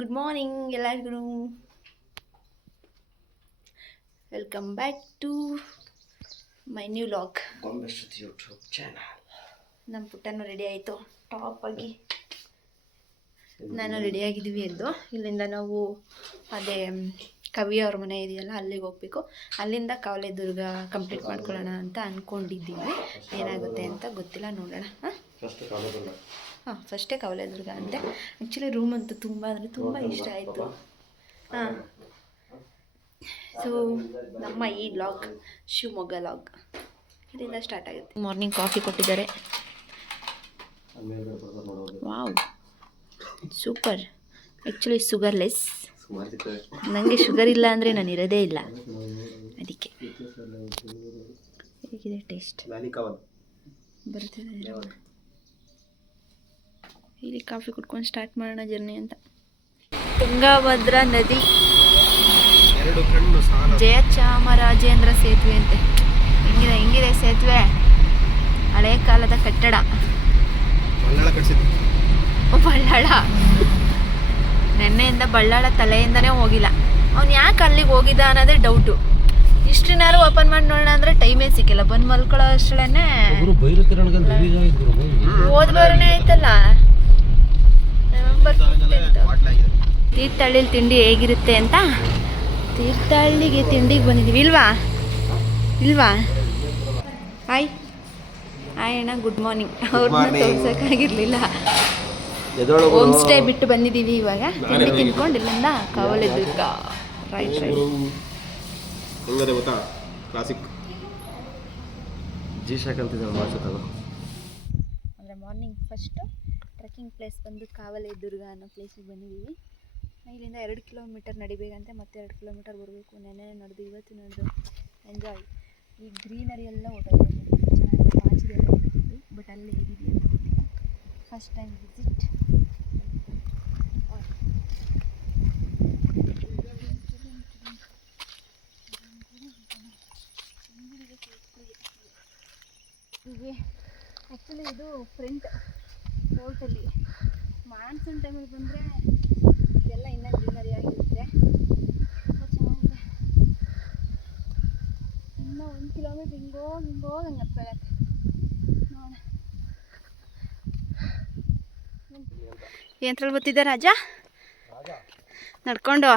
Good morning ಎಲ್ಲರಿಗೂ. Welcome back to my new vlog YouTube channel. ನಮ್ಮ ಪುಟ್ಟನೂ ready ಆಯಿತು ಟಾಪಾಗಿ. ನಾನು ರೆಡಿಯಾಗಿದ್ದೀವಿ ಎಂದು. ಇಲ್ಲಿಂದ ನಾವು ಅದೇ ಕವಿ ಅವ್ರ ಮನೆ ಇದೆಯಲ್ಲ ಅಲ್ಲಿಗೆ ಹೋಗ್ಬೇಕು. ಅಲ್ಲಿಂದ ಕವಲೇದುರ್ಗ ಕಂಪ್ಲೀಟ್ ಮಾಡ್ಕೊಳ್ಳೋಣ ಅಂತ ಅಂದ್ಕೊಂಡಿದ್ದೀವಿ. ಏನಾಗುತ್ತೆ ಅಂತ ಗೊತ್ತಿಲ್ಲ, ನೋಡೋಣ. ಹಾಂ, ಫಸ್ಟೇ ಕವಲೇದುರ್ಗ ಅಂತೆ. ಆ್ಯಕ್ಚುಲಿ ರೂಮ್ ಅಂತೂ ತುಂಬ ಅಂದರೆ ತುಂಬ ಇಷ್ಟ ಆಯಿತು. ಹಾಂ, ಸೊ ನಮ್ಮ ಈ ಲಾಗ್ ಶಿವಮೊಗ್ಗ ಲಾಗ್ ಇಲ್ಲಿಂದ ಸ್ಟಾರ್ಟ್ ಆಗುತ್ತೆ. ಮಾರ್ನಿಂಗ್ ಕಾಫಿ ಕೊಟ್ಟಿದ್ದಾರೆ. Wow, super. Actually sugarless. ನನಗೆ ಶುಗರ್ ಇಲ್ಲ ಅಂದರೆ ನಾನು ಇರೋದೇ ಇಲ್ಲ, ಅದಕ್ಕೆ. ಹೇಗಿದೆ ಟೇಸ್ಟ್? ಬರ್ತಿದೆ. ಇಲ್ಲಿ ಕಾಫಿ ಕುಡ್ಕೊಂಡು ಸ್ಟಾರ್ಟ್ ಮಾಡೋಣ ಜರ್ನಿ ಅಂತ. ತುಂಗಭದ್ರಾ ನದಿ, ಜಯಚಾಮರಾಜೇಂದ್ರ ಸೇತುವೆ ಅಂತೆ. ಹೆಂಗಿದೆ ಸೇತುವೆ? ಹಳೆ ಕಾಲದ ಕಟ್ಟಡ. ಬಳ್ಳಾಳ ನೆನ್ನೆಯಿಂದ ಬಳ್ಳಾಳ ತಲೆಯಿಂದನೇ ಹೋಗಿಲ್ಲ. ಅವ್ನು ಯಾಕೆ ಅಲ್ಲಿಗೆ ಹೋಗಿದ್ದ ಅನ್ನೋದೇ ಡೌಟು. ಇಷ್ಟನ್ನಾರು ಓಪನ್ ಮಾಡಿ ನೋಡೋಣ ಅಂದರೆ ಟೈಮೇ ಸಿಕ್ಕಿಲ್ಲ. ಬಂದು ಮಲ್ಕೊಳ್ಳೋ ಅಷ್ಟರಲ್ಲೇ ಹೋದ್ಬಾರನೇ ಆಯ್ತಲ್ಲ. ತೀರ್ಥಹಳ್ಳಿಲಿ ತಿಂಡಿ ಹೇಗಿರುತ್ತೆ ಅಂತ ತೀರ್ಥಹಳ್ಳಿಗೆ ತಿಂಡಿಗೆ ಬಂದಿದ್ದೀವಿ. ಇಲ್ವಾ? ಹಾಯ್ ಅಣ್ಣ, ಗುಡ್ ಮಾರ್ನಿಂಗ್. ಅವ್ರನ್ನ ತೋರ್ಸೋಕ್ಕಾಗಿರ್ಲಿಲ್ಲ. ಹೋಮ್ ಸ್ಟೇ ಬಿಟ್ಟು ಬಂದಿದ್ದೀವಿ. ಇವಾಗ ತಿಂಡಿ ತಿನ್ಕೊಂಡು ಇಲ್ಲಿಂದ ಕವಲೇದುರ್ಗ ರೈಟ್. ಅಂದರೆ ಮಾರ್ನಿಂಗ್ ಫಸ್ಟು ಟ್ರೆಕ್ಕಿಂಗ್ ಪ್ಲೇಸ್ ಬಂದು ಕವಲೇದುರ್ಗ ಅನ್ನೋ ಪ್ಲೇಸಿಗೆ ಬಂದಿದ್ದೀವಿ. ಇಲ್ಲಿಂದ 2 ಕಿಲೋಮೀಟರ್ ನಡಿಬೇಕಂತೆ, ಮತ್ತೆ 2 ಕಿಲೋಮೀಟರ್ ಬರಬೇಕು. ನೆನ್ನೆ ನಡೆದು ಇವತ್ತು ನಡೆದು ಎಂಜಾಯ್. ಈ ಗ್ರೀನರಿ ಎಲ್ಲ ಓಟೋದು ಚೆನ್ನಾಗಿ ಪಾಚಿದೆಲ್ಲ ಇರ್ತೀವಿ. ಬಟ್ ಅಲ್ಲಿ ಹೇಗಿದೆ ಅಂತ ಗೊತ್ತಿಲ್ಲ. First time visit. ಹೀಗೆ ಆ್ಯಕ್ಚುಲಿ ಇದು ಫ್ರಂಟ್ ಫೋರ್ಟಲ್ಲಿ ಮಾನ್ಸೂನ್ ಟೈಮಲ್ಲಿ ಬಂದರೆ ಇದೆಲ್ಲ ಇನ್ನೂ ಗ್ರೀನರಿ ಆಗಿರುತ್ತೆ. ತುಂಬ ಚೆನ್ನಾಗಿದೆ. ಇನ್ನೂ 1 ಕಿಲೋಮೀಟ್ರ್ ಹಿಂಗೋಗಿ ಹಂಗೆ ಹತ್ಕೊಳ್ಳೋಕ್ಕೆ ನೋಡ. ಏನ್ರಲ್ಲಿ ಬರ್ತಿದ್ದೆ ರಾಜ? ನಡ್ಕೊಂಡು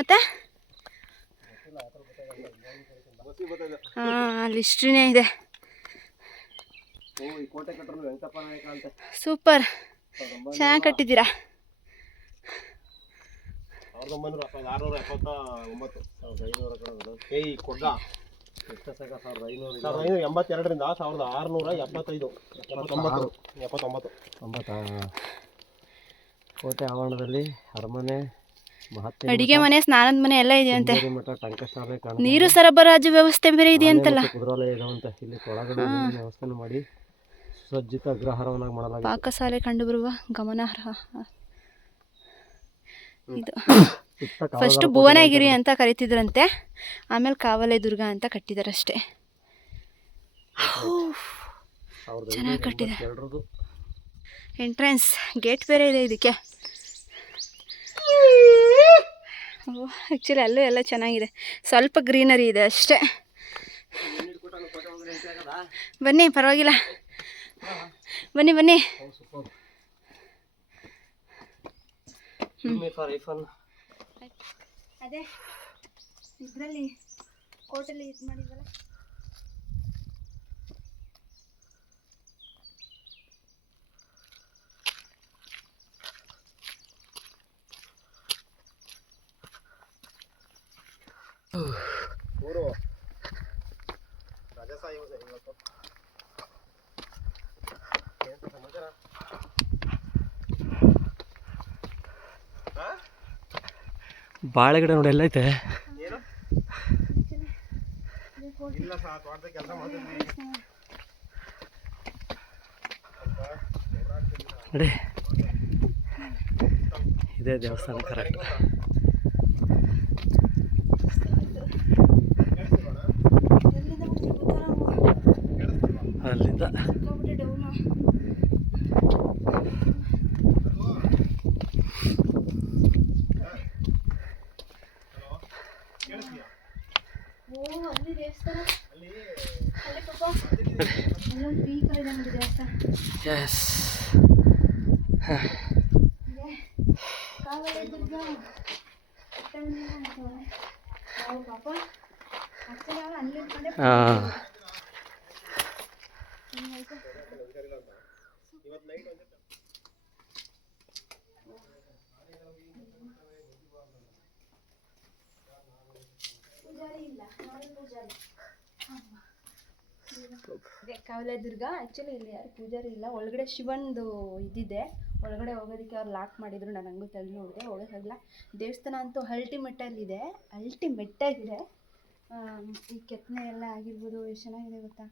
ಮತ್ತೆ ಹಾಂ, ಅಲ್ಲಿ ಹಿಸ್ಟ್ರಿನೇ ಇದೆ. ಸೂಪರ್, ಚೆನ್ನಾಗಿ ಕಟ್ಟಿದ್ದೀರಾ. ಕೋಟೆ ಆವರಣದಲ್ಲಿ ಅರಮನೆ, ಅಡಿಗೆ ಮನೆ, ಸ್ನಾನದ ಮನೆ ಎಲ್ಲ ಇದೆಯಂತೆ. ನೀರು ಸರಬರಾಜು ವ್ಯವಸ್ಥೆ ಬೇರೆ ಇದೆಯಂತಲ್ಲ. ಇಲ್ಲಿ ಒಳಗಡೆ ವ್ಯವಸ್ಥೆ ಮಾಡಿ ಸಜ್ಜಿತ ಅಗ್ರಹಾರವನ್ನಾಗಿ ಮಾಡಲಾಗಿದೆ. ಪಾಕಶಾಲೆ ಕಂಡುಬರುವ ಗಮನಾರ್ಹ. ಇದು ಫಸ್ಟ್ ಭುವನಗಿರಿ ಅಂತ ಕರಿತಿದ್ರಂತೆ, ಆಮೇಲೆ ಕವಲೇದುರ್ಗ ಅಂತ ಕಟ್ಟಿದಾರಷ್ಟೇ. ಚೆನ್ನಾಗಿ ಕಟ್ಟಿದ್ದಾರೆ. ಎಂಟ್ರೆನ್ಸ್ ಗೇಟ್ ಬೇರೆ ಇದೆ ಇದಕ್ಕೆ. ಆ್ಯಕ್ಚುಲಿ ಅಲ್ಲೂ ಎಲ್ಲ ಚೆನ್ನಾಗಿದೆ, ಸ್ವಲ್ಪ ಗ್ರೀನರಿ ಇದೆ ಅಷ್ಟೇ. ಬನ್ನಿ, ಪರವಾಗಿಲ್ಲ, ಬನ್ನಿ. ಅದೇ ಇದರಲ್ಲಿ ಕೋಟಲ್ಲಿ ಇದು ಮಾಡಿದ್ವಲ್ಲ. ಬಾಳೆಗಿಡ ನೋಡಿ ಎಲ್ಲ ಐತೆ. ನೋಡಿ, ಇದೇ ದೇವಸ್ಥಾನ ಕರೆಕ್ಟ್. ಅಲ್ಲಿಂದ ಎಸ್ ಪಾಪ ಅನ್ಲಿಟ್ಕೊಂಡೆ ಹಾಂ ಕಾವಲೆದುರ್ಗ ಆ್ಯಕ್ಚುಲಿ ಇಲ್ಲಿ ಯಾರು ಪೂಜಾರಿ ಇಲ್ಲ, ಒಳಗಡೆ ಶಿವಂದು ಇದಿದೆ, ಒಳಗಡೆ ಹೋಗೋದಕ್ಕೆ ಅವ್ರು ಲಾಕ್ ಮಾಡಿದ್ರು. ನಾನು ಹಂಗೂ ತೆಗೆದು ನೋಡಿದೆ, ಹೋಗೋಕ್ಕಾಗಲ್ಲ. ದೇವಸ್ಥಾನ ಅಂತೂ ಅಲ್ಟಿಮೆಟ್ಟಾಗಿದೆ. ಈ ಕೆತ್ತನೆ ಎಲ್ಲ ಆಗಿರ್ಬೋದು, ಎಷ್ಟು ಚೆನ್ನಾಗಿದೆ ಗೊತ್ತಾ.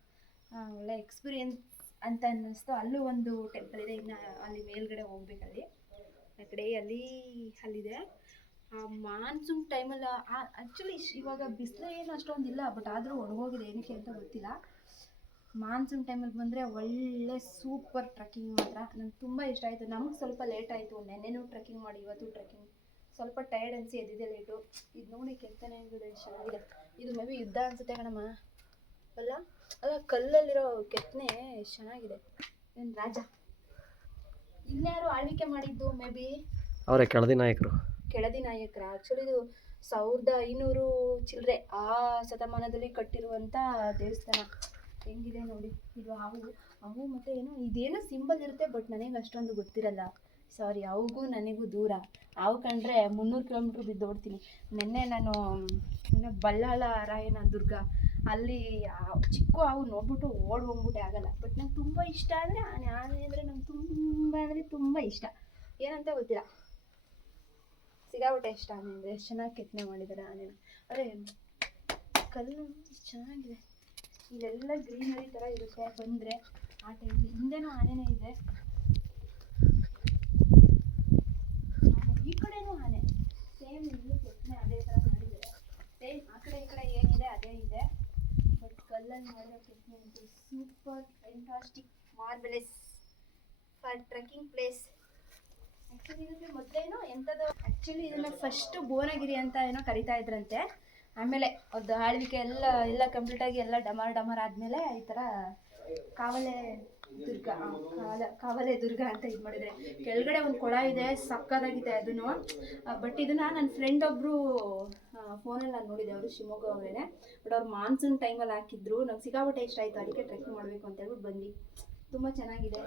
ಒಳ್ಳೆ ಎಕ್ಸ್ಪೀರಿಯನ್ಸ್ ಅಂತ ಅನ್ನಿಸ್ತು. ಅಲ್ಲೂ ಒಂದು ಟೆಂಪಲ್ ಇದೆ, ಇನ್ನು ಅಲ್ಲಿ ಮೇಲ್ಗಡೆ ಹೋಗ್ಬೇಕಲ್ಲಿ ಆ ಕಡೆ ಅಲ್ಲಿದೆ. ಮಾನ್ಸೂನ್ ಟೈಮಲ್ಲಿ ಆ್ಯಕ್ಚುಲಿ ಇವಾಗ ಬಿಸಿಲು ಏನು ಅಷ್ಟೊಂದಿಲ್ಲ, ಬಟ್ ಆದರೂ ಒಣಗೋಗಿದೆ, ಏನಕ್ಕೆ ಅಂತ ಗೊತ್ತಿಲ್ಲ. ಮಾನ್ಸೂನ್ ಟೈಮಲ್ಲಿ ಬಂದರೆ ಒಳ್ಳೆ ಸೂಪರ್ ಟ್ರೆಕ್ಕಿಂಗ್ ಮಾತ್ರ. ನಂಗೆ ತುಂಬ ಇಷ್ಟ ಆಯಿತು. ನಮ್ಗೆ ಸ್ವಲ್ಪ ಲೇಟ್ ಆಯಿತು, ನೆನ್ನೆನೂ ಟ್ರೆಕ್ಕಿಂಗ್ ಮಾಡಿ ಇವತ್ತು ಟ್ರೆಕ್ಕಿಂಗ್ ಸ್ವಲ್ಪ ಟೈರ್ಡ್ ಅನಿಸಿ ಎದ್ದಿದೆ ಲೇಟು. ಇದು ನೋಡಿ ಕೆತ್ತನೆ ಆಗಿದೆ, ಚೆನ್ನಾಗಿದೆ. ಇದು ಮೇ ಬಿ ಯುದ್ಧ ಅನಿಸುತ್ತೆ ಕಣಮ್ಮ, ಅಲ್ಲ ಕಲ್ಲಲ್ಲಿರೋ ಕೆತ್ತನೆ ಎಷ್ಟು ಚೆನ್ನಾಗಿದೆ. ಏನು ರಾಜ ಇನ್ಯಾರು ಆಳ್ವಿಕೆ ಮಾಡಿದ್ದು? ಮೇ ಬಿ ಅವರೇ ಕೆಳದಿ ನಾಯಕರು. ಆ್ಯಕ್ಚುಲಿ ಇದು 1500 ಚಿಲ್ಲರೆ ಆ ಶತಮಾನದಲ್ಲಿ ಕಟ್ಟಿರುವಂಥ ದೇವಸ್ಥಾನ. ಹೆಂಗಿದೆ ನೋಡಿ. ಇದು ಅವು ಮತ್ತು ಏನೋ ಇದೇನೋ ಸಿಂಬಲ್ ಇರುತ್ತೆ, ಬಟ್ ನನಗೆ ಅಷ್ಟೊಂದು ಗೊತ್ತಿರಲ್ಲ. ಸಾರಿ, ಅವಗೂ ನನಗೂ ದೂರ. ಹಾವು ಕಂಡ್ರೆ 300 ಕಿಲೋಮೀಟ್ರ್ ಬಿದ್ದೋಡ್ತೀನಿ. ನಿನ್ನೆ ನಾನು ಬಳ್ಳಾಳ ರಾಯನ ದುರ್ಗ ಅಲ್ಲಿ ಚಿಕ್ಕ ಹಾವು ನೋಡ್ಬಿಟ್ಟು ಹೋಗ್ಬಿಟ್ಟೆ, ಆಗಲ್ಲ. ಬಟ್ ನಂಗೆ ತುಂಬ ಇಷ್ಟ ಅಂದರೆ ಆನೆ ಅಂದರೆ ನಂಗೆ ತುಂಬ ಇಷ್ಟ. ಏನಂತ ಗೊತ್ತಿಲ್ಲ, ಸಿಗಾಬಿಟ್ಟೆ ಇಷ್ಟ ಆನೆ ಅಂದರೆ. ಎಷ್ಟು ಚೆನ್ನಾಗಿ ಕೆತ್ತನೆ ಮಾಡಿದ್ದಾರೆ ಆನೆನ. ಅದೇ ಕಲ್ಲು ಚೆನ್ನಾಗಿದೆ. ಇಲ್ಲೆಲ್ಲ ಗ್ರೀನರಿ ಥರ ಇರುತ್ತೆ ಬಂದರೆ ಆ ಟೈಮಲ್ಲಿ. ಹಿಂದೆನೂ ಆನೆನೇ ಇದೆ, ಈ ಕಡೆನೂ ಆನೆ. ಸೇಮ್ ಇಲ್ಲೂ ಕೆತ್ತನೆ ಅದೇ ಥರ ಮಾಡಿದ್ದಾರೆ. ಸೇಮ್ ಆ ಕಡೆ ಈ ಕಡೆ ಏನಿದೆ ಅದೇ ಇದೆ, ಬಟ್ ಕಲ್ಲಲ್ಲಿ ಮಾಡಿರೋ ಕೆತ್ತನೆ ಅಂತೂ super fantastic marvellous for trekking place. Actually ಇದಕ್ಕೆ ಮೊದಲೇನೋ ಎಂಥದ್ದು, ಆ್ಯಕ್ಚುಲಿ ಇದನ್ನು ಫಸ್ಟು ಭುವನಗಿರಿ ಅಂತ ಏನೋ ಕರಿತಾ ಇದ್ರಂತೆ. ಆಮೇಲೆ ಅದು ಆಳ್ವಿಕೆ ಎಲ್ಲ ಕಂಪ್ಲೀಟಾಗಿ ಎಲ್ಲ ಡಮಾರ್ ಆದಮೇಲೆ ಈ ಥರ ಕಾವಲೆ ದುರ್ಗ ಅಂತ ಇದು ಮಾಡಿದರೆ. ಕೆಳಗಡೆ ಒಂದು ಕೊಳ ಇದೆ, ಸಕ್ಕದಾಗಿದೆ ಅದನ್ನು. ಬಟ್ ಇದನ್ನು ನನ್ನ ಫ್ರೆಂಡ್ ಒಬ್ಬರು ಫೋನಲ್ಲಿ ನಾನು ನೋಡಿದೆ, ಅವರು ಶಿವಮೊಗ್ಗ ಅವರೇನೆ. ಬಟ್ ಅವ್ರು ಮಾನ್ಸೂನ್ ಟೈಮಲ್ಲಿ ಹಾಕಿದ್ರು. ನಂಗೆ ಸಿಕ್ಕಾಬಿಟ್ಟೆ ಇಷ್ಟ ಆಯಿತು, ಅದಕ್ಕೆ ಟ್ರೆಕ್ಕಿಂಗ್ ಮಾಡಬೇಕು ಅಂತ ಹೇಳ್ಬಿಟ್ಟು ಬಂದ್ವಿ. ತುಂಬ ಚೆನ್ನಾಗಿದೆ,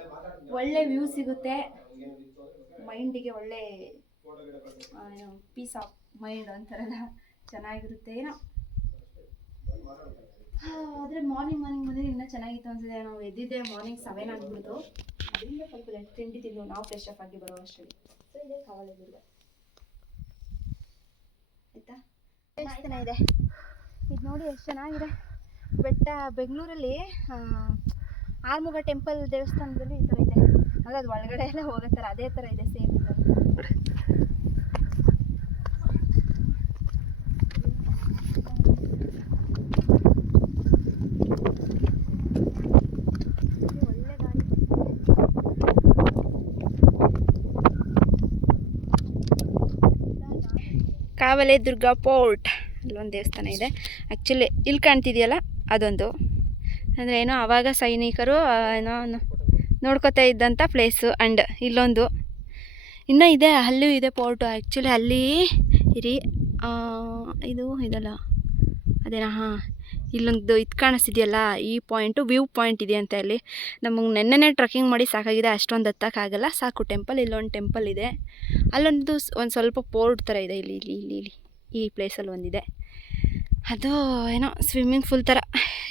ಒಳ್ಳೆ ವ್ಯೂ ಸಿಗುತ್ತೆ. ಮೈಂಡಿಗೆ ಒಳ್ಳೆ ಏನೋ ಪೀಸ್ ಆಫ್ ಮೈಂಡ್ ಅಂತಾರಲ್ಲ, ಚೆನ್ನಾಗಿರುತ್ತೆ ಏನೋ. ಆದರೆ ಮಾರ್ನಿಂಗ್ ಬಂದರೆ ಇನ್ನೂ ಚೆನ್ನಾಗಿತ್ತು ಅನ್ಸಿದೆ. ನಾವು ಎದ್ದಿದ್ದೆ ಮಾರ್ನಿಂಗ್ 7 ಆಗಿಬಿಡ್ತು. ಅದರಿಂದ ಸ್ವಲ್ಪ ತಿಂಡಿ ತಿಂದು ನಾವು ಫ್ರೆಶ್ ಅಪ್ ಆಗಿ ಬರೋ ಅಷ್ಟರಲ್ಲಿ. ಸೊ ಇದೇ ಕಾವಲೆದುರ್ಗ ಆಯಿತಾ. ಎಷ್ಟು ಜನ ಇದೆ ಇದು ನೋಡಿ, ಎಷ್ಟು ಚೆನ್ನಾಗಿದೆ ಬೆಟ್ಟ. ಬೆಂಗಳೂರಲ್ಲಿ ಆರ್ಮುಗ ಟೆಂಪಲ್ ದೇವಸ್ಥಾನದಲ್ಲಿ ಈ ಥರ ಇದೆ, ಹಾಗೆ ಅದು ಒಳಗಡೆ ಎಲ್ಲ ಹೋಗೋ ಥರ ಅದೇ ಥರ ಇದೆ, ಸೇಮ್ ಇದೆ. ಕಾವಲೆದುರ್ಗ ಪೋರ್ಟ್ ಅಲ್ಲೊಂದು ದೇವಸ್ಥಾನ ಇದೆ. ಆ್ಯಕ್ಚುಲಿ ಇಲ್ಲಿ ಕಾಣ್ತಿದೆಯಲ್ಲ ಅದೊಂದು, ಅಂದರೆ ಏನೋ ಆವಾಗ ಸೈನಿಕರು ಏನೋ ನೋಡ್ಕೋತಾ ಇದ್ದಂಥ ಪ್ಲೇಸು. ಆ್ಯಂಡ್ ಇಲ್ಲೊಂದು ಇನ್ನೂ ಇದೆ, ಅಲ್ಲೂ ಇದೆ ಪೋರ್ಟು. ಆ್ಯಕ್ಚುಲಿ ಅಲ್ಲಿ ಇರಿ ಇದಲ್ಲ ಅದೇನಾ, ಇಲ್ಲೊಂದು ಇದು ಕಾಣಿಸ್ತಿದೆಯಲ್ಲ ಈ ಪಾಯಿಂಟು, ವ್ಯೂ ಪಾಯಿಂಟ್ ಇದೆ ಅಂತ. ಇಲ್ಲಿ ನಮಗೆ ನೆನ್ನೆನೇ ಟ್ರೆಕ್ಕಿಂಗ್ ಮಾಡಿ ಸಾಕಾಗಿದೆ, ಅಷ್ಟೊಂದು ಹತ್ತಕ್ಕಾಗಲ್ಲ, ಸಾಕು. ಟೆಂಪಲ್ ಇಲ್ಲೊಂದು ಟೆಂಪಲ್ ಇದೆ, ಅಲ್ಲೊಂದು ಒಂದು ಸ್ವಲ್ಪ ಪೋರ್ಟ್ ಥರ ಇದೆ. ಇಲ್ಲಿ ಈ ಪ್ಲೇಸಲ್ಲಿ ಒಂದಿದೆ, ಅದು ಏನೋ ಸ್ವಿಮ್ಮಿಂಗ್ ಫೂಲ್ ಥರ.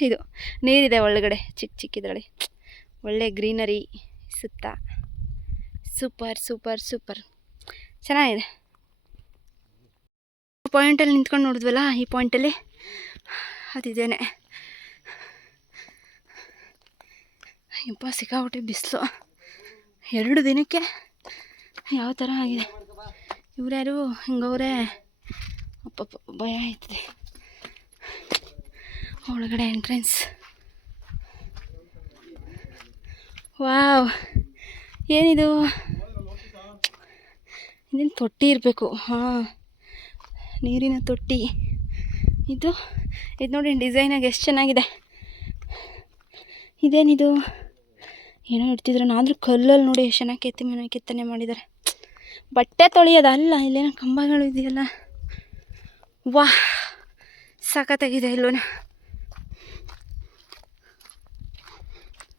ಇದು ನೀರಿದೆ ಒಳಗಡೆ ಚಿಕ್ಕದ್ರಲ್ಲಿ, ಒಳ್ಳೆ ಗ್ರೀನರಿ ಸುತ್ತ. ಸೂಪರ್ ಚೆನ್ನಾಗಿದೆ. ಪಾಯಿಂಟಲ್ಲಿ ನಿಂತ್ಕೊಂಡು ನೋಡಿದ್ವಲ್ಲ, ಈ ಪಾಯಿಂಟಲ್ಲಿ ಅದಿದೇನೆ. ಯಪ್ಪ ಸಿಕ್ಕಾಬಿಟ್ಟೆ ಬಿಸಿಲು 2 ದಿನಕ್ಕೆ ಯಾವ ಥರ ಆಗಿದೆ. ಇವರ್ಯಾರು ಹಿಂಗವ್ರೆ, ಅಪ್ಪಪ್ಪ ಭಯ ಆಯ್ತದೆ. ಒಳಗಡೆ ಎಂಟ್ರೆನ್ಸ್, ವಾವ್, ಏನಿದು? ಇದೇನು ತೊಟ್ಟಿ ಇರಬೇಕು. ಹಾಂ, ನೀರಿನ ತೊಟ್ಟಿ ಇದು ನೋಡಿ ಡಿಸೈನಾಗಿ ಎಷ್ಟು ಚೆನ್ನಾಗಿದೆ. ಇದೇನಿದು? ಏನೋ ಇಡ್ತಿದ್ರು ಆದರೂ ಕಲ್ಲಲ್ಲಿ ನೋಡಿ ಎಷ್ಟು ಚೆನ್ನಾಗಿ ಕೆತ್ತನೆ ಮಾಡಿದ್ದಾರೆ. ಬಟ್ಟೆ ತೊಳೆಯೋದಲ್ಲ, ಇಲ್ಲೇನೋ ಕಂಬಗಳು ಇದೆಯಲ್ಲ, ವಾ ಸಖತ್ತಾಗಿದೆ. ಇಲ್ಲೂ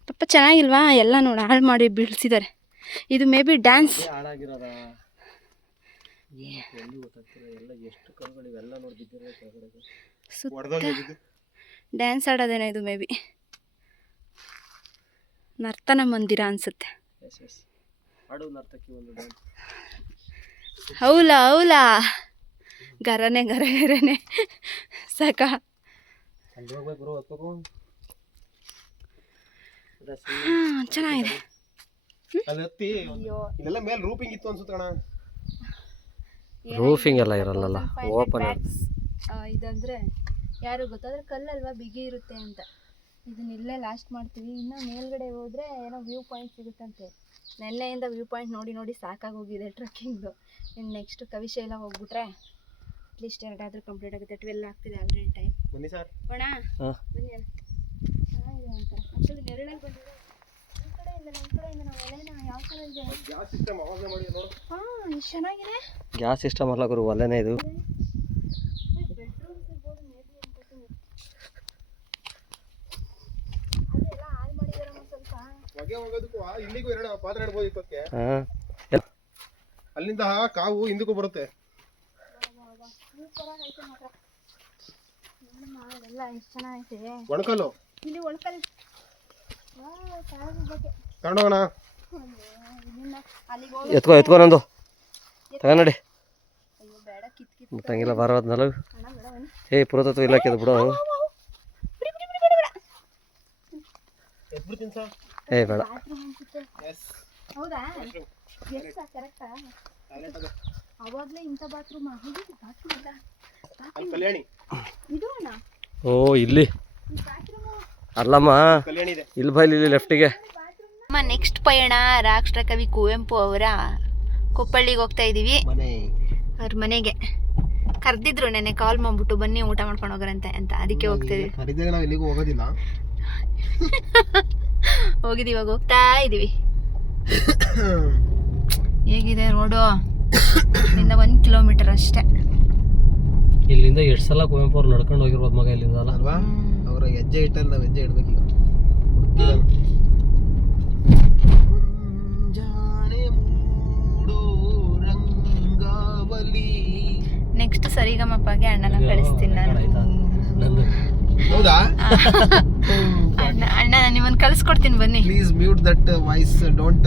ಪಾಪ ಚೆನ್ನಾಗಿಲ್ವಾ? ಎಲ್ಲ ನೋಡಿ ಹಾಳು ಮಾಡಿ ಬೀಳಿಸಿದ್ದಾರೆ. ಇದು ಮೇ ಬಿ ಡ್ಯಾನ್ಸ್ ಡ್ಯಾನ್ಸ್ ಆಡೋದೇನೋ ಇದು. ಮೇ ಬಿ ನರ್ತನ ಮಂದಿರ ಅನಿಸುತ್ತೆ. ಹೌಲಾ ಹೌಲಾ ಗರನೆ ಸಾಕ. ಚೆನ್ನಾಗಿದೆ. ರೂಫಿಂಗ್ ಎಲ್ಲ ಇರಲ್ಲ, ಓಪನ್. ಇದಂದ್ರೆ ಯಾರು ಗೊತ್ತಾದ್ರೆ ಕಲ್ಲಲ್ವಾ, ಬಿಗಿ ಇರುತ್ತೆ ಅಂತ. ಇದನ್ನ ಇಲ್ಲೇ ಲಾಸ್ಟ್ ಮಾಡ್ತೀವಿ. ಇನ್ನು ಮೇಲ್ಗಡೆ ಹೋದ್ರೆ ಏನೋ ವ್ಯೂ ಪಾಯಿಂಟ್ ಸಿಗುತ್ತಂತೆ. ನೆನ್ನೆಯಿಂದ ವ್ಯೂ ಪಾಯಿಂಟ್ ನೋಡಿ ಸಾಕಾಗೋಗಿದೆ ಟ್ರೆಕ್ಕಿಂಗು. ಇನ್ನು ನೆಕ್ಸ್ಟ್ ಕವಿಶೈಲ ಹೋಗ್ಬಿಟ್ರೆ ಅಟ್ಲೀಸ್ಟ್ 2 ಆದರೂ ಕಂಪ್ಲೀಟ್ ಆಗುತ್ತೆ. 12 ಆಗ್ತಿದೆ ಆಲ್ರೆಡಿ ಟೈಮ್. ಬನ್ನಿ ಸರ್, ಬನ್ನಿ ಅಣ್ಣ. ಚೆನ್ನಾಗಿದೆ ಅಂತ ಆ್ಯಕ್ಚುಲಿ ನೆರಳಲ್ಲಿ ಬಂದಿದೆ. ಈ ಕಡೆಯಿಂದ ನಮ್ಮ ಕಡೆಯಿಂದ ನಾವು ಎಲೆನ ಯಾವ ಥರ ಇದೆ. ಗ್ಯಾಸ್ ಸಿಸ್ಟಮ್ ಅವಾಗಲೇ ಮಾಡಿ ನೋಡು. ಹಾಂ, ಎಷ್ಟು ಚೆನ್ನಾಗಿದೆ. ಗ್ಯಾಸ್ ಸಿಸ್ಟಮ್ ಅಲ್ಲ ಗುರು, ಒಲೆನೇ ಇದು. ಬೆಡ್ರೂಮ್ಸ್ ಇರ್ಬೋದು ಮೇ ಬಿ ಅನ್ಕೋತೀನಿ. ಅದೆಲ್ಲ ಹಾಳು ಮಾಡಿದಾರಮ್ಮ ಸ್ವಲ್ಪ. ಹೊಗೆ ಹೋಗೋದಕ್ಕೂ ಇಲ್ಲಿಗೂ 2 ಪಾತ್ರೆ ಇಡ್ಬೋದು ಇದಕ್ಕೆ. ಅಲ್ಲಿಂದ ಕಾವು ಹಿಂದಕ್ಕೂ ಬರುತ್ತೆ. ಸೂಪರ್ ಆಗೈತೆ ಮಾತ್ರ. ಎಲ್ಲ ಎಷ್ಟು ಚೆನ್ನಾಗೈತೆ. ಒಣಕಲ್ಲು ಇಲ್ಲಿ ಒಣಕಲ್ ತಗೊಂಡೋಗೋಣ. ಎತ್ಕೋ ನಂದು ತಗೊಂಡಿ. ಅಯ್ಯೋ ಬೇಡ, ಕಿತ್ ಮುಟ್ಟಂಗಿಲ್ಲ. ಬಾರವದ್ನಲ್ಲ ಪುರಾತತ್ವ ಇಲಾಖೆ ಬಿಡು. ಬೇಡ. ಹೌದಾ? ಎಸ್ ಕರೆಕ್ಟಾ? ಅವಾಗಲೇ ಇಂಥ ಬಾತ್ರೂಮ್ ಕಲ್ಯಾಣಿ ಇದು ಅಣ್ಣ. ಓ ಇಲ್ಲಿ ಅಲ್ಲಮ್ಮ, ಇಲ್ಲಿ ಬೈಲಿ, ಇಲ್ಲಿ ಲೆಫ್ಟಿಗೆ. ನಮ್ಮ ನೆಕ್ಸ್ಟ್ ಪಯಣ ರಾಷ್ಟ್ರ ಕವಿ ಕುವೆಂಪು ಅವರ ಕೊಪ್ಪಳ್ಳಿಗೆ ಹೋಗ್ತಾ ಇದ್ದೀವಿ. ಅವ್ರ ಮನೆಗೆ ಕರೆದಿದ್ರು, ನೆನ್ನೆ ಕಾಲ್ ಮಾಡ್ಬಿಟ್ಟು ಬನ್ನಿ ಊಟ ಮಾಡ್ಕೊಂಡು ಹೋಗ್ರಂತೆ ಅಂತ. ಅದಕ್ಕೆ ಹೋಗ್ತಿದ್ವಿ. ಹೋಗಿದ್ದೀವಿ, ಇವಾಗ ಹೋಗ್ತಾ ಇದ್ದೀವಿ. ಹೇಗಿದೆ ರೋಡು? ಇಲ್ಲಿಂದ 1 ಕಿಲೋಮೀಟರ್ ಅಷ್ಟೇ. ಇಲ್ಲಿಂದ ಎಷ್ಟು ಸಲ ಕುವೆಂಪು ಅವ್ರು ನಡ್ಕೊಂಡು ಹೋಗಿರ್ಬೋದು ಮಗ ಇಲ್ಲಿಂದ ಅಲ್ವಾ? ಅವರ ಹೆಜ್ಜೆ ಇಟ್ಟಲ್ಲಿ ನಾವು ಹೆಜ್ಜೆ ಇಡ್ಬೇಕು. ನೆಕ್ಸ್ಟ್ ಸರಿಗಮಪ್ಪಗೆ ಅಣ್ಣನ ಕಳಿಸ್ತೀನಿ ನಾನು. ಹೌದಾ? ಅಣ್ಣ ನಿಮ್ಮನ್ನ ಕಳಿಸ್ಕೊಡ್ತೀನಿ ಬನ್ನಿ. Please mute that voice. Don't.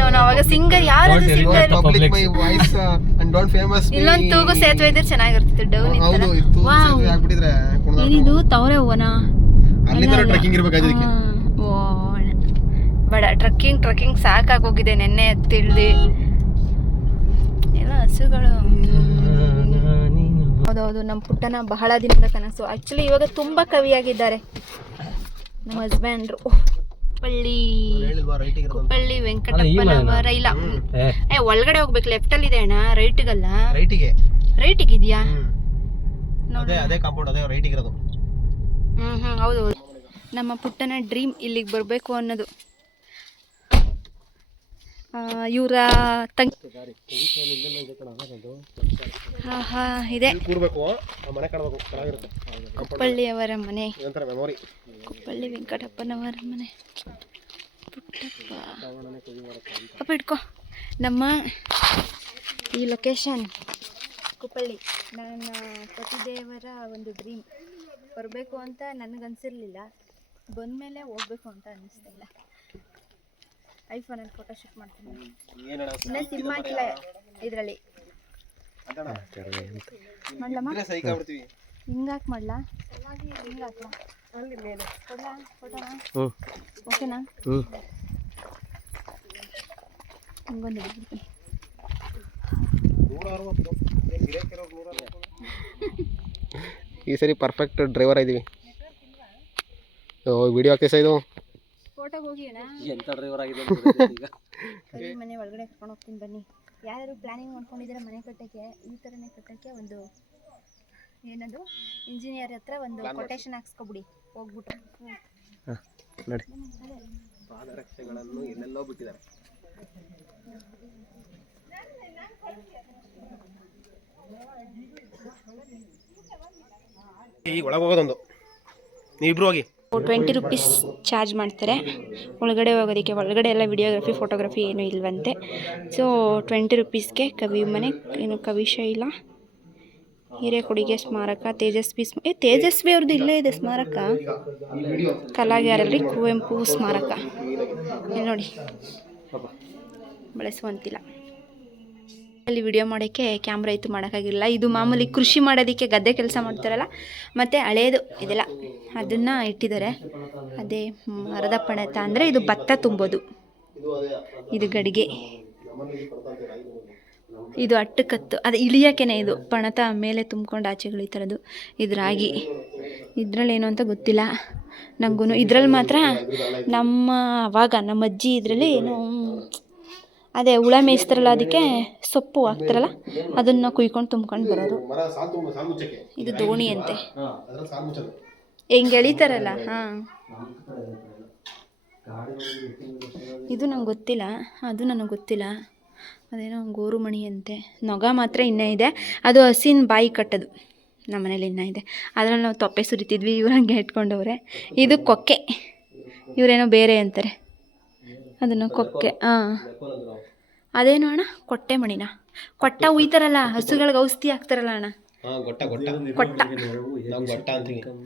No ಅವಾಗ ಸಿಂಗರ್ ಯಾರು singer public my voice and don't famous. ಇಲ್ಲೊಂದು ತೂಗು ಸೇತುವೆ ಇದ್ರೆ ಚೆನ್ನಾಗಿರ್ತಿತ್ತು. ಡೌನ್ ಹೌದು, ಸೇತುವೆ ಆಗ್ಬಿಟ್ಟಿದ್ರೆ ಏನಿದು ತವರೆ ಹೂವನ ಅಲ್ಲಿಂದ ಟ್ರೆಕ್ಕಿಂಗ್ ಇರಬೇಕು ಅದಕ್ಕೆ. ಓ ಬೇಡ, ಟ್ರೆಕ್ಕಿಂಗ್ ಸಾಕಾಗೋಗಿದೆ. ನೆನ್ನೆ ತಿಳಿದು ಎಲ್ಲ ಹಸುಗಳು. ಹೌದೌದು, ನಮ್ಮ ಪುಟ್ಟನ ಬಹಳ ದಿನದ ಕನಸು. ಆ್ಯಕ್ಚುಲಿ ಇವಾಗ ತುಂಬ ಕವಿಯಾಗಿದ್ದಾರೆ ನಮ್ಮ ಹಸ್ಬೆಂಡ್ರು. ಕುಪ್ಪಳ್ಳಿ ವೆಂಕಟಪ್ಪನವರ. ಇಲ್ಲ, ಒಳಗಡೆ ಹೋಗ್ಬೇಕು. ಲೆಫ್ಟಲ್ಲಿ ಇದೆ ಅಣ್ಣ, ರೈಟ್ಗಲ್ಲ. ರೈಟಿಗೆ ಇದೆಯಾ? ಹೌದು. ನಮ್ಮ ಪುಟ್ಟನ ಡ್ರೀಮ್ ಇಲ್ಲಿಗೆ ಬರಬೇಕು ಅನ್ನೋದು. ಇವರ ತಂಗಿ ಇದೆ ಕುಪ್ಪಳ್ಳಿಯವರ ಮನೆ. ಕುಪ್ಪಳ್ಳಿ ವೆಂಕಟಪ್ಪನವರ ಮನೆ. ಪುಟ್ಟಪ್ಪ ಇಟ್ಕೋ. ನಮ್ಮ ಈ ಲೊಕೇಶನ್ ಕುಪ್ಪಳ್ಳಿ. ನನ್ನ ಪತಿದೇವರ ಒಂದು ಡ್ರೀಮ್. ಬರಬೇಕು ಅಂತ ನನಗನ್ಸಿರ್ಲಿಲ್ಲ, ಬಂದಮೇಲೆ ಹೋಗ್ಬೇಕು ಅಂತ ಅನ್ನಿಸ್ತಿಲ್ಲ. ಐಫೋನಲ್ಲಿ ಫೋಟೋ ಶೂಟ್ ಮಾಡ್ತೀನಿ. ಇನ್ನೂ ಸಿನಿಮಾ ಹಾಕಿಲ್ಲ ಇದರಲ್ಲಿ. ಮಾಡ್ಲಮ್ಮ? ಹಿಂಗಾಕ್ ಮಾಡ್ಲಾ? ಹಿಂಗೆ ಹಾಕ್ಲಾ? ಕೊಡ್ಲಾ ಫೋಟೋನಾ? ಓಕೆನಾ? ಹಿಂಗೊಂದು ಹಿಡಿದ್ಬಿಡ್ತೀನಿ. ಈ ಸರಿ ಪರ್ಫೆಕ್ಟ್ ಡ್ರೈವರ್ ಆಗಿದ್ದೀವಿ. ವಿಡಿಯೋ ಹಾಕಿ ಇದು ಫೋಟೋಗೆ ಹೋಗಿ ಅಣ್ಣ. ಎಂತ ಡ್ರೈವರ್ ಆಗಿದೆ ಮನೆ ಒಳಗಡೆ ಕರ್ಕೊಂಡು ಹೋಗ್ತೀನಿ ಬನ್ನಿ. ಯಾರು ಪ್ಲಾನಿಂಗ್ ಮಾಡ್ಕೊಂಡಿದ್ದೀರಾ ಮನೆ ಕಟ್ಟೋಕ್ಕೆ, ಈ ಥರನೇ ಕಟ್ಟೋಕ್ಕೆ ಒಂದು ಏನದು ಇಂಜಿನಿಯರ್ ಹತ್ರ ಒಂದು ಕೊಟೇಶನ್ ಹಾಕ್ಸ್ಕೊಬಿಡಿ ಹೋಗ್ಬಿಟ್ಟು. ಪಾದರಕ್ಷೆಗಳನ್ನು ಎಲ್ಲೆಲ್ಲೋ ಬಿಟ್ಟಿದ್ದಾರೆ. ಈಗ ಒಳಗೆ ಹೋಗೋದೊಂದು, ನೀವಿಬ್ರು ಹೋಗಿ. 20 ರುಪೀಸ್ ಚಾರ್ಜ್ ಮಾಡ್ತಾರೆ ಒಳಗಡೆ ಹೋಗೋದಕ್ಕೆ. ಒಳಗಡೆ ಎಲ್ಲ ವಿಡಿಯೋಗ್ರಫಿ ಫೋಟೋಗ್ರಫಿ ಏನೂ ಇಲ್ವಂತೆ. ಸೊ 20 ರುಪೀಸ್ಗೆ ಕವಿ ಮನೆ, ಏನು ಕವಿಶೈಲ ಹಿರೇಕೊಡಿಗೆ ಸ್ಮಾರಕ, ತೇಜಸ್ವಿ ಅವ್ರದ್ದು ಇಲ್ಲೇ ಇದೆ ಸ್ಮಾರಕ. ಕಲಾಗ್ಯಾರರಿ ಕುವೆಂಪು ಸ್ಮಾರಕ ಇಲ್ಲಿ ನೋಡಿ, ಬಳಸುವಂತಿಲ್ಲ. ಅಲ್ಲಿ ವಿಡಿಯೋ ಮಾಡೋಕ್ಕೆ ಕ್ಯಾಮ್ರಾ ಇತ್ತು, ಮಾಡೋಕ್ಕಾಗಿಲ್ಲ. ಇದು ಮಾಮೂಲಿ ಕೃಷಿ ಮಾಡೋದಕ್ಕೆ ಗದ್ದೆ ಕೆಲಸ ಮಾಡ್ತಾರಲ್ಲ, ಮತ್ತು ಹಳೇದು ಇದೆಲ್ಲ ಅದನ್ನು ಇಟ್ಟಿದ್ದಾರೆ. ಅದೇ ಮರದ ಪಣತ ಅಂದರೆ ಇದು ಭತ್ತ ತುಂಬೋದು, ಇದು ಗಡಿಗೆ, ಇದು ಅಟ್ಟಕತ್ತು, ಅದು ಇಳಿಯೋಕೆನೆ ಇದು ಪಣತ ಮೇಲೆ ತುಂಬ್ಕೊಂಡು ಆಚೆಗಳು ಈ ಥರದ್ದು. ಇದು ರಾಗಿ, ಇದ್ರಲ್ಲಿ ಏನು ಅಂತ ಗೊತ್ತಿಲ್ಲ ನನಗೂ. ಇದ್ರಲ್ಲಿ ಮಾತ್ರ ನಮ್ಮ ಅಜ್ಜಿ ಇದರಲ್ಲಿ ಏನು ಅದೇ ಹುಳ ಮೇಯಿಸ್ತಾರಲ್ಲ, ಅದಕ್ಕೆ ಸೊಪ್ಪು ಹಾಕ್ತಾರಲ್ಲ, ಅದನ್ನು ಕುಯ್ಕೊಂಡು ತುಂಬ್ಕೊಂಡು ಬರೋರು. ಇದು ದೋಣಿ ಅಂತೆ, ಹೆಂಗೆ ಎಳಿತಾರಲ್ಲ. ಹಾಂ, ಇದು ನಂಗೆ ಗೊತ್ತಿಲ್ಲ, ಅದು ನನಗೆ ಗೊತ್ತಿಲ್ಲ. ಅದೇನೋ ಗೋರುಮಣಿ ಅಂತೆ. ನೊಗ ಮಾತ್ರ ಇನ್ನೂ ಇದೆ, ಅದು ಹಸಿನ ಬಾಯಿ ಕಟ್ಟೋದು ನಮ್ಮ ಮನೇಲಿ ಇನ್ನೂ ಇದೆ. ಅದರಲ್ಲಿ ನಾವು ತೊಪ್ಪೆ ಸುರಿತಿದ್ವಿ, ಇವ್ರು ಹಂಗೆ ಇಟ್ಕೊಂಡವ್ರೆ. ಇದು ಕೊಕ್ಕೆ, ಇವರೇನೋ ಬೇರೆ ಅಂತಾರೆ ಅದನ್ನು, ಕೊಕ್ಕೆ. ಹಾಂ, ಅದೇನೋ ಅಣ್ಣ, ಕೊಟ್ಟೆ ಮಣಿನ, ಕೊಟ್ಟ ಉಯ್ತಾರಲ್ಲ ಹಸುಗಳಿಗೆ, ಔಷಧಿ ಹಾಕ್ತಾರಲ್ಲ ಅಣ್ಣ, ಕೊಟ್ಟ.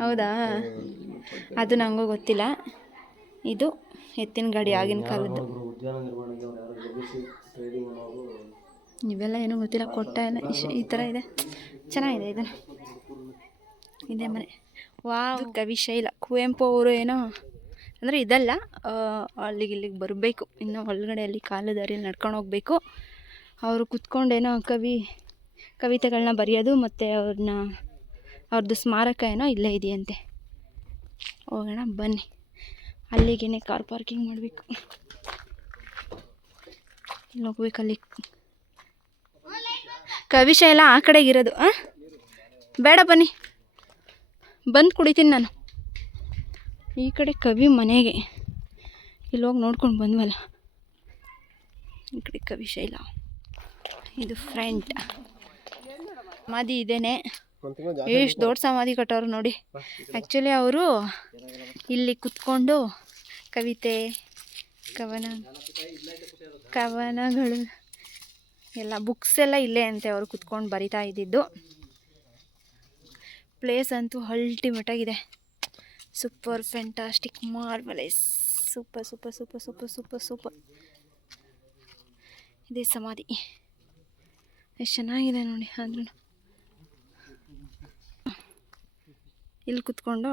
ಹೌದಾ, ಅದು ನನಗೂ ಗೊತ್ತಿಲ್ಲ. ಇದು ಎತ್ತಿನ ಗಾಡಿ ಆಗಿನ ಕಾಲದ್ದು. ಇವೆಲ್ಲ ಏನೂ ಗೊತ್ತಿಲ್ಲ. ಕೊಟ್ಟ ಎಲ್ಲ ಈ ಥರ ಇದೆ, ಚೆನ್ನಾಗಿದೆ. ಇದನ್ನು ಇದೇ ಮನೆ. ವಾವ್, ಕವಿಶೈಲ ಕುವೆಂಪು ಅವರು ಏನೋ ಅಂದರೆ ಇದಲ್ಲ, ಇಲ್ಲಿಗೆ ಬರಬೇಕು, ಇನ್ನು ಒಳಗಡೆ ಅಲ್ಲಿ ಕಾಲು ದಾರಿಯಲ್ಲಿ ನಡ್ಕೊಂಡು ಹೋಗಬೇಕು. ಅವರು ಕುತ್ಕೊಂಡೇನೋ ಕವಿತೆಗಳನ್ನ ಬರೆಯೋದು, ಮತ್ತು ಅವ್ರದ್ದು ಸ್ಮಾರಕ ಏನೋ ಇಲ್ಲೇ ಇದೆಯಂತೆ. ಹೋಗೋಣ ಬನ್ನಿ, ಅಲ್ಲಿಗೇನೆ ಕಾರ್ ಪಾರ್ಕಿಂಗ್ ಮಾಡಬೇಕು. ಇಲ್ಲಿ ಹೋಗ್ಬೇಕು, ಅಲ್ಲಿ ಕವಿಶೈಲ ಆ ಕಡೆಗಿರೋದು. ಬೇಡ ಬನ್ನಿ, ಬಂದು ಕುಡಿತೀನಿ ನಾನು. ಈ ಕಡೆ ಕವಿ ಮನೆಗೆ ಇಲ್ಲಿ ಹೋಗಿ ನೋಡ್ಕೊಂಡು ಬಂದ್ವಲ್ಲ, ಈ ಕಡೆ ಕವಿಶೈಲ. ಇದು ಫ್ರಂಟ್ ಸಮಾಧಿ ಇದೇನೆ. ಎಷ್ಟು ದೊಡ್ಡ ಸಮಾಧಿ ಕಟ್ಟೋರು ನೋಡಿ. ಆ್ಯಕ್ಚುಲಿ ಅವರು ಇಲ್ಲಿ ಕುತ್ಕೊಂಡು ಕವಿತೆ, ಕವನಗಳು ಎಲ್ಲ, ಬುಕ್ಸ್ ಎಲ್ಲ ಇಲ್ಲೇ ಅಂತೆ ಅವರು ಕುತ್ಕೊಂಡು ಬರಿತಾ ಇದ್ದಿದ್ದು. ಪ್ಲೇಸ್ ಅಂತೂ ಅಲ್ಟಿಮೇಟಾಗಿದೆ. Super, fantastic, marvellous, super super super super super super. ಇದೇ ಸಮಾಧಿ, ಎಷ್ಟು ಚೆನ್ನಾಗಿದೆ ನೋಡಿ. ಆದ್ರೂ ಇಲ್ಲಿ ಕುತ್ಕೊಂಡು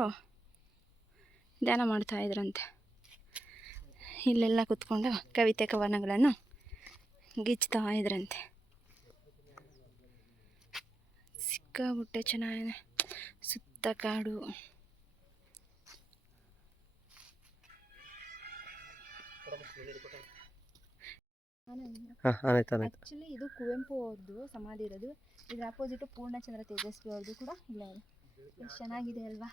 ಧ್ಯಾನ ಮಾಡ್ತಾ ಇದ್ರಂತೆ. ಇಲ್ಲೆಲ್ಲ ಕುತ್ಕೊಂಡು ಕವಿತೆ ಕವನಗಳನ್ನು ಗಿಚ್ತಾ ಇದ್ರಂತೆ. ಸಿಕ್ಕಾಬಿಟ್ಟೆ ಚೆನ್ನಾಗಿದೆ, ಸುತ್ತ ಕಾಡು. ಆ್ಯಕ್ಚುಲಿ ಇದು ಕುವೆಂಪು ಅವ್ರದ್ದು ಸಮಾಧಿ ಇರೋದು. ಇದ್ರ ಆಪೋಸಿಟು ಪೂರ್ಣಚಂದ್ರ ತೇಜಸ್ವಿ ಅವ್ರದ್ದು ಕೂಡ ಇಲ್ಲ. ಎಷ್ಟು ಚೆನ್ನಾಗಿದೆ ಅಲ್ವಾ.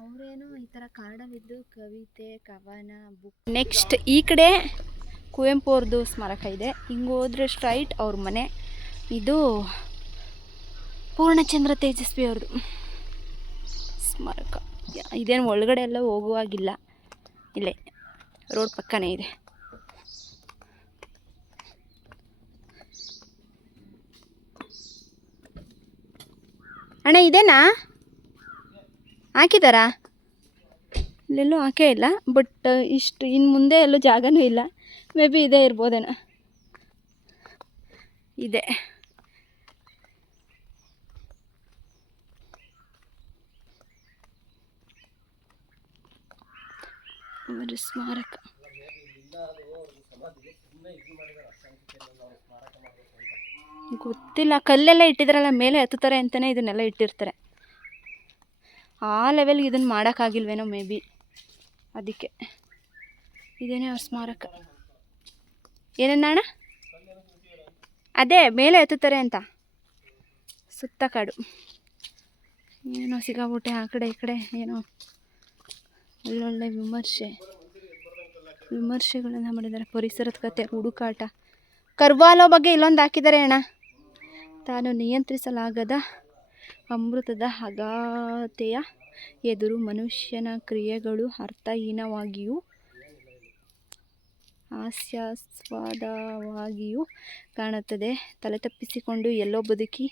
ಅವರೇನು ಈ ಥರ ಕಾಡಲ್ಲಿದ್ದು ಕವಿತೆ, ಕವನ, ಬುಕ್. ನೆಕ್ಸ್ಟ್ ಈ ಕಡೆ ಕುವೆಂಪು ಅವ್ರದ್ದು ಸ್ಮಾರಕ ಇದೆ. ಹಿಂಗೆ ಹೋದ್ರೆ ಸ್ಟ್ರೈಟ್ ಅವ್ರ ಮನೆ. ಇದು ಪೂರ್ಣಚಂದ್ರ ತೇಜಸ್ವಿ ಅವ್ರದ್ದು ಸ್ಮಾರಕ. ಇದೇನು ಒಳಗಡೆ ಎಲ್ಲ ಹೋಗುವಾಗಿಲ್ಲ, ಇಲ್ಲೇ ರೋಡ್ ಪಕ್ಕನೇ ಇದೆ. ಅಣ್ಣ ಇದೇನಾ ಹಾಕಿದಾರಾ? ಇಲ್ಲೆಲ್ಲೂ ಹಾಕೇ ಇಲ್ಲ, ಬಟ್ ಇಷ್ಟು ಇನ್ನು ಮುಂದೆ ಎಲ್ಲೂ ಜಾಗನೂ ಇಲ್ಲ. ಮೇ ಬಿ ಇದೇ ಇರ್ಬೋದೇನೋ. ಇದೆ ಸ್ಮಾರಕ. ಗೊತ್ತಿಲ್ಲ, ಕಲ್ಲೆಲ್ಲ ಇಟ್ಟಿದ್ದಾರಲ್ಲ ಮೇಲೆ ಹತ್ತುತ್ತಾರೆ ಅಂತಲೇ ಇದನ್ನೆಲ್ಲ ಇಟ್ಟಿರ್ತಾರೆ. ಆ ಲೆವೆಲ್ಗೆ ಇದನ್ನು ಮಾಡೋಕ್ಕಾಗಿಲ್ವೇನೋ ಮೇ ಬಿ, ಅದಕ್ಕೆ. ಇದೇನೇ ಅವ್ರ ಸ್ಮಾರಕ. ಏನಣ್ಣ? ಅದೇ ಮೇಲೆ ಹತ್ತುತ್ತಾರೆ ಅಂತ. ಸುತ್ತ ಕಾಡು ಏನೋ ಸಿಗಾಬಿಟ್ಟೆ, ಆ ಕಡೆ ಈ ಕಡೆ ಏನೋ ಒಳ್ಳೊಳ್ಳೆ ವಿಮರ್ಶೆಗಳನ್ನು ಮಾಡಿದ್ದಾರೆ. ಪರಿಸರದ ಕತೆ, ಹುಡುಕಾಟ. ಕರ್ವಾಲೋ ಬಗ್ಗೆ ಇಲ್ಲೊಂದು ಹಾಕಿದ್ದಾರೆ ಅಣ್ಣ. ತಾನು ನಿಯಂತ್ರಿಸಲಾಗದ ಅಮೃತದ ಅಗಾಧತೆಯ ಎದುರು ಮನುಷ್ಯನ ಕ್ರಿಯೆಗಳು ಅರ್ಥಹೀನವಾಗಿಯೂ ಹಾಸ್ಯಾಸ್ಪದವಾಗಿಯೂ ಕಾಣುತ್ತದೆ. ತಲೆ ತಪ್ಪಿಸಿಕೊಂಡು ಎಲ್ಲೋ ಬದುಕಿ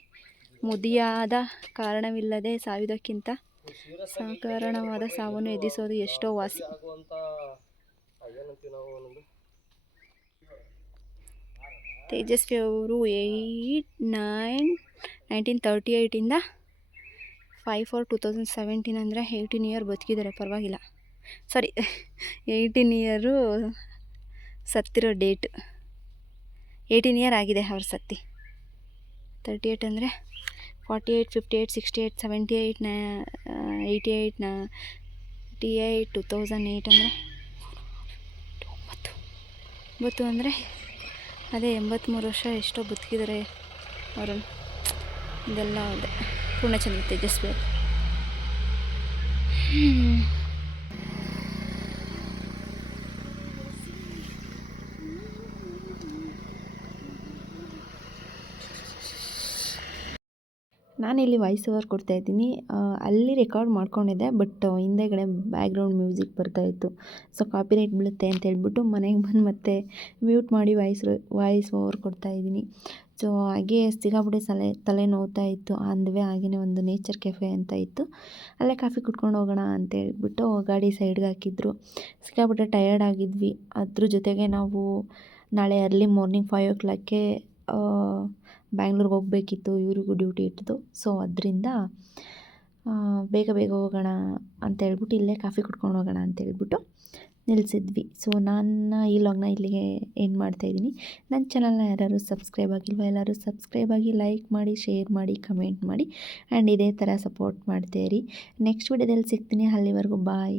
ಮುದಿಯಾದ ಕಾರಣವಿಲ್ಲದೆ ಸಾಯುವುದಕ್ಕಿಂತ ಸಕಾರಣವಾದ ಸಾವನ್ನು ಎದುರಿಸೋದು ಎಷ್ಟೋ ವಾಸಿ. ತೇಜಸ್ವಿ ಅವರು 1938ಇಂದ 5/4/2017 ಅಂದರೆ 18 ಇಯರ್ ಬದುಕಿದ್ದಾರೆ. ಪರವಾಗಿಲ್ಲ. ಸಾರಿ 18 ಇಯರು ಸತ್ತಿರೋ ಡೇಟ್. 18 ಇಯರ್ ಆಗಿದೆ ಅವ್ರು ಸತ್ತಿ. 38 ಅಂದರೆ 48, 58, 68, 78, 88, 98, 2008 ಅಂದರೆ 9 ಅಂದರೆ ಅದೇ 83 ವರ್ಷ ಎಷ್ಟೋ ಬದುಕಿದ್ದಾರೆ ಅವರು. ಇದೆಲ್ಲ ಅದೇ ಪೂರ್ಣಚಂದ್ರ ತೇಜಸ್ವಿ ಅವರು. ನಾನಿಲ್ಲಿ ವಾಯ್ಸ್ ಓವರ್ ಕೊಡ್ತಾಯಿದ್ದೀನಿ. ಅಲ್ಲಿ ರೆಕಾರ್ಡ್ ಮಾಡ್ಕೊಂಡಿದ್ದೆ, ಬಟ್ ಹಿಂದೆಗಡೆ ಬ್ಯಾಕ್ಗ್ರೌಂಡ್ ಮ್ಯೂಸಿಕ್ ಬರ್ತಾಯಿತ್ತು. ಸೊ ಕಾಪಿರೈಟ್ ಬೀಳುತ್ತೆ ಅಂತ ಹೇಳ್ಬಿಟ್ಟು ಮನೆಗೆ ಬಂದು ಮತ್ತೆ ಮ್ಯೂಟ್ ಮಾಡಿ ವಾಯ್ಸ್ ಓವರ್ ಕೊಡ್ತಾಯಿದ್ದೀನಿ. ಸೊ ಹಾಗೆ ಸಿಕ್ಕಾಪಟ್ಟೆ ತಲೆ ನೋವ್ತಾ ಇತ್ತು. ಅಂದ್ವೇ ಹಾಗೆಯೇ ಒಂದು ನೇಚರ್ ಕೆಫೆ ಅಂತ ಇತ್ತು, ಅಲ್ಲೇ ಕಾಫಿ ಕುಟ್ಕೊಂಡು ಹೋಗೋಣ ಅಂತ ಹೇಳ್ಬಿಟ್ಟು ಗಾಡಿ ಸೈಡ್ಗೆ ಹಾಕಿದ್ರು. ಸಿಕ್ಕಾಪಟ್ಟೆ ಟಯರ್ಡ್ ಆಗಿದ್ವಿ. ಅದ್ರ ಜೊತೆಗೆ ನಾವು ನಾಳೆ ಅರ್ಲಿ ಮಾರ್ನಿಂಗ್ 5 o'clockಗೆ ಬ್ಯಾಂಗ್ಳೂರ್ಗೆ ಹೋಗಬೇಕಿತ್ತು. ಇವ್ರಿಗೂ ಡ್ಯೂಟಿ ಇಟ್ಟಿದ್ದು. ಸೊ ಅದರಿಂದ ಬೇಗ ಹೋಗೋಣ ಅಂತ ಹೇಳ್ಬಿಟ್ಟು ಇಲ್ಲೇ ಕಾಫಿ ಕುಟ್ಕೊಂಡು ಹೋಗೋಣ ಅಂತ ಹೇಳ್ಬಿಟ್ಟು ನಿಲ್ಲಿಸಿದ್ವಿ. ಸೊ ನಾನು ಈ ವ್ಲಾಗ್ನ ಇಲ್ಲಿಗೆ ಎಂಡ್ ಮಾಡ್ತಾಯಿದ್ದೀನಿ. ನನ್ನ ಚಾನಲ್ನ ಯಾರು ಸಬ್ಸ್ಕ್ರೈಬ್ ಆಗಿಲ್ವ, ಎಲ್ಲರೂ ಸಬ್ಸ್ಕ್ರೈಬ್ ಆಗಿ, ಲೈಕ್ ಮಾಡಿ, ಶೇರ್ ಮಾಡಿ, ಕಮೆಂಟ್ ಮಾಡಿ ಆ್ಯಂಡ್ ಇದೇ ಥರ ಸಪೋರ್ಟ್ ಮಾಡ್ತಾಯಿರಿ. ನೆಕ್ಸ್ಟ್ ವಿಡಿಯೋದಲ್ಲಿ ಸಿಗ್ತೀನಿ. ಅಲ್ಲಿವರೆಗೂ ಬಾಯ್.